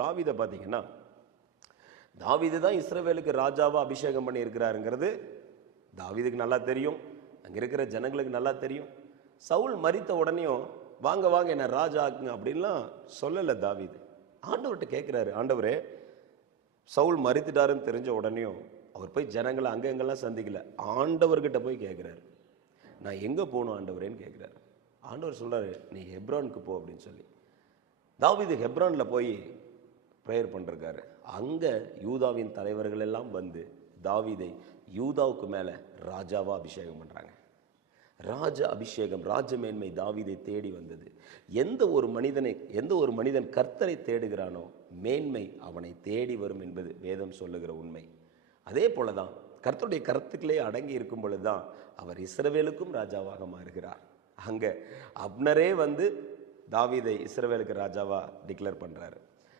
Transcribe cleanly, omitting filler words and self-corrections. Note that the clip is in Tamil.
தாவீதை பார்த்தீங்கன்னா, தாவீது தான் இஸ்ரவேலுக்கு ராஜாவா அபிஷேகம் பண்ணி இருக்கிறாருங்கிறது தாவீதுக்கு நல்லா தெரியும், அங்கே இருக்கிற ஜனங்களுக்கு நல்லா தெரியும். சவுல் மரித்த உடனேயும் வாங்க வாங்க என்ன ராஜா ஆக்குங்க அப்படின்லாம் சொல்லலை தாவீது. ஆண்டவர்கிட்ட கேட்குறாரு, ஆண்டவரே சவுல் மரித்துட்டாருன்னு தெரிஞ்ச உடனேயும் அவர் போய் ஜனங்களை அங்கெங்கெல்லாம் சந்திக்கல, ஆண்டவர்கிட்ட போய் கேட்குறாரு, நான் எங்கே போகணும் ஆண்டவரேன்னு கேட்குறாரு. ஆண்டவர் சொல்கிறாரு, நீ ஹெப்ரோனுக்கு போ அப்படின்னு சொல்லி. தாவீது ஹெப்ரோனில் போய் ப்ரேயர் பண்ணிருக்காரு. அங்கே யூதாவின் தலைவர்கள் எல்லாம் வந்து தாவீதை யூதாவுக்கு மேலே ராஜாவா அபிஷேகம் பண்ணுறாங்க. ராஜ அபிஷேகம், ராஜமேன்மை தாவீதை தேடி வந்தது. எந்த ஒரு மனிதன் கர்த்தரை தேடுகிறானோ மேன்மை அவனை தேடி வரும் என்பது வேதம் சொல்லுகிற உண்மை. அதே போலதான் கர்த்தருடைய கருத்துக்களே அடங்கி இருக்கும் பொழுதுதான் அவர் இஸ்ரவேலுக்கும் ராஜாவாக மாறுகிறார். அங்க அப்னரே வந்து தாவீதை இஸ்ரவேலுக்கு ராஜாவா டிக்ளேர் பண்றாரு.